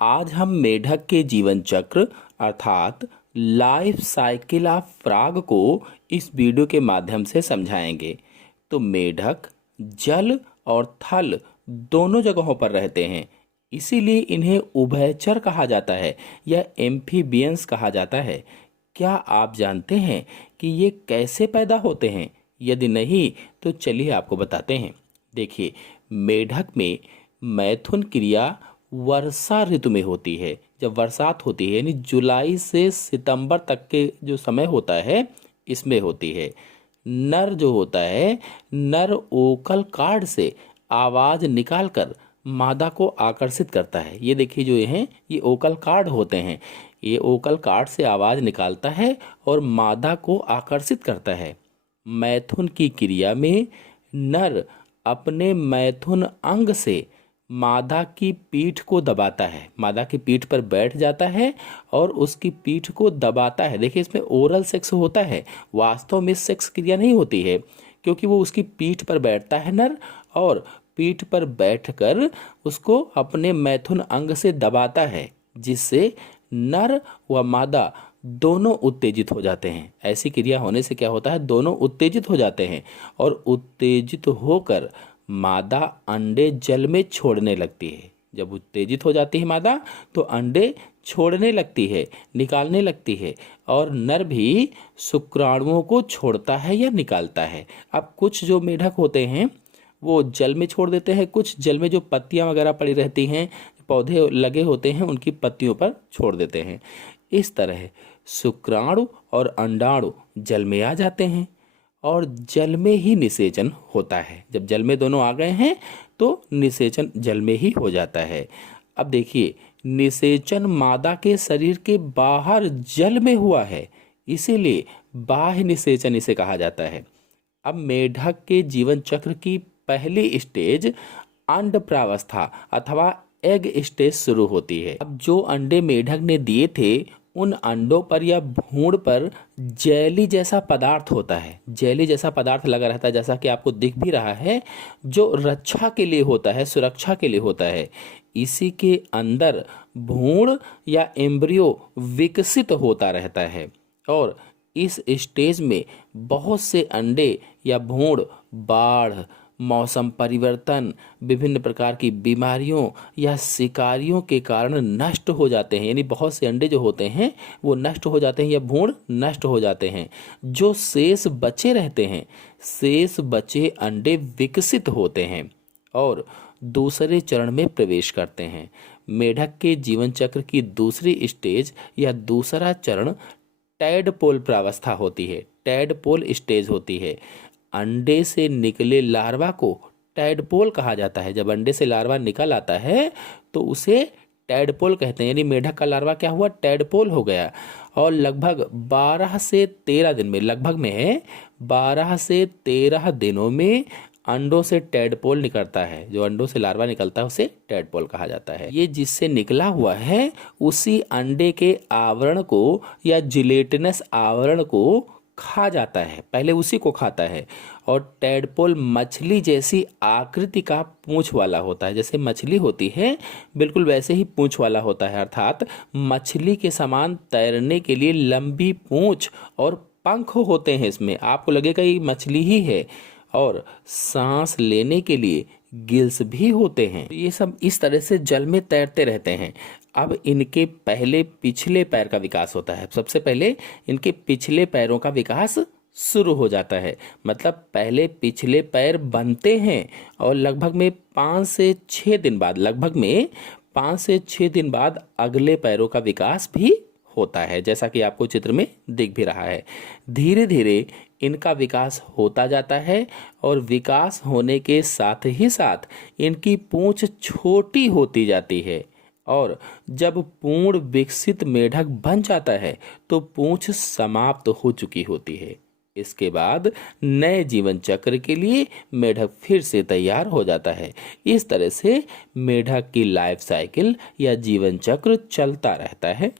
आज हम मेढक के जीवन चक्र अर्थात लाइफ साइकिल ऑफ फ्रॉग को इस वीडियो के माध्यम से समझाएंगे। तो मेढक जल और थल दोनों जगहों पर रहते हैं, इसीलिए इन्हें उभयचर कहा जाता है या एम्फीबियंस कहा जाता है। क्या आप जानते हैं कि ये कैसे पैदा होते हैं? यदि नहीं तो चलिए आपको बताते हैं। देखिए, मेढक में मैथुन क्रिया वर्षा ऋतु में होती है। जब बरसात होती है यानी जुलाई से सितंबर तक के जो समय होता है इसमें होती है। नर जो होता है, नर ओकल कार्ड से आवाज निकालकर मादा को आकर्षित करता है। ये देखिए, जो ये हैं ये ओकल कार्ड होते हैं। ये ओकल कार्ड से आवाज निकालता है और मादा को आकर्षित करता है। मैथुन की क्रिया में नर अपने मैथुन अंग से मादा की पीठ को दबाता है, मादा की पीठ पर बैठ जाता है और उसकी पीठ को दबाता है। देखिए, इसमें ओरल सेक्स होता है, वास्तव में सेक्स क्रिया नहीं होती है, क्योंकि वो उसकी पीठ पर बैठता है नर, और पीठ पर बैठकर उसको अपने मैथुन अंग से दबाता है, जिससे नर व मादा दोनों उत्तेजित हो जाते हैं। ऐसी क्रिया होने से क्या होता है, दोनों उत्तेजित हो जाते हैं और उत्तेजित होकर मादा अंडे जल में छोड़ने लगती है। जब उत्तेजित हो जाती है मादा तो अंडे छोड़ने लगती है, निकालने लगती है, और नर भी शुक्राणुओं को छोड़ता है या निकालता है। अब कुछ जो मेढक होते हैं वो जल में छोड़ देते हैं, कुछ जल में जो पत्तियां वगैरह पड़ी रहती हैं, पौधे लगे होते हैं, उनकी पत्तियों पर छोड़ देते हैं। इस तरह शुक्राणु और अंडाणु जल में आ जाते हैं और जल में ही निषेचन होता है। जब जल में दोनों आ गए हैं तो निषेचन जल में ही हो जाता है। अब देखिए, निषेचन मादा के शरीर के बाहर जल में हुआ है, इसीलिए बाह्य निषेचन इसे कहा जाता है। अब मेढक के जीवन चक्र की पहली स्टेज अंड प्रावस्था अथवा एग स्टेज शुरू होती है। अब जो अंडे मेढक ने दिए थे उन अंडों पर या भ्रूण पर जेली जैसा पदार्थ होता है, जेली जैसा पदार्थ लगा रहता है, जैसा कि आपको दिख भी रहा है, जो रक्षा के लिए होता है, सुरक्षा के लिए होता है। इसी के अंदर भ्रूण या एम्ब्रियो विकसित होता रहता है और इस स्टेज में बहुत से अंडे या भ्रूण बाढ़, मौसम परिवर्तन, विभिन्न प्रकार की बीमारियों या शिकारियों के कारण नष्ट हो जाते हैं। यानी बहुत से अंडे जो होते हैं वो नष्ट हो जाते हैं या भ्रूण नष्ट हो जाते हैं। जो शेष बचे रहते हैं, शेष बचे अंडे विकसित होते हैं और दूसरे चरण में प्रवेश करते हैं। मेढक के जीवन चक्र की दूसरी स्टेज या दूसरा चरण टैडपोल प्रावस्था होती है, टैडपोल स्टेज होती है। अंडे से निकले लार्वा को टैडपोल कहा जाता है। जब अंडे से लार्वा निकल आता है तो उसे टैडपोल कहते हैं। यानी मेढक का लार्वा क्या हुआ, टैडपोल हो गया और लगभग 12 से 13 दिन में, लगभग में है 12 से 13 दिनों में अंडों से टैडपोल निकलता है। जो अंडों से लार्वा निकलता है उसे टैडपोल कहा जाता है। ये जिससे निकला हुआ है उसी अंडे के आवरण को या जिलेटिनस आवरण को खा जाता है, पहले उसी को खाता है। और टैडपोल मछली जैसी आकृति का पूंछ वाला होता है, जैसे मछली होती है बिल्कुल वैसे ही पूंछ वाला होता है, अर्थात मछली के समान तैरने के लिए लंबी पूंछ और पंख होते हैं इसमें। आपको लगेगा ये मछली ही है। और सांस लेने के लिए गिल्स भी होते हैं। ये सब इस तरह से जल में तैरते रहते हैं। अब इनके पहले पिछले पैर का विकास होता है। सबसे पहले इनके पिछले पैरों का विकास शुरू हो जाता है, मतलब पहले पिछले पैर बनते हैं और लगभग में 5 से 6 दिन बाद, लगभग में 5 से 6 दिन बाद अगले पैरों का विकास भी होता है, जैसा कि आपको चित्र में दिख भी रहा है। धीरे धीरे इनका विकास होता जाता है और विकास होने के साथ ही साथ इनकी पूंछ छोटी होती जाती है और जब पूर्ण विकसित मेढक बन जाता है तो पूंछ समाप्त हो चुकी होती है। इसके बाद नए जीवन चक्र के लिए मेढक फिर से तैयार हो जाता है। इस तरह से मेढक की लाइफ साइकिल या जीवन चक्र चलता रहता है।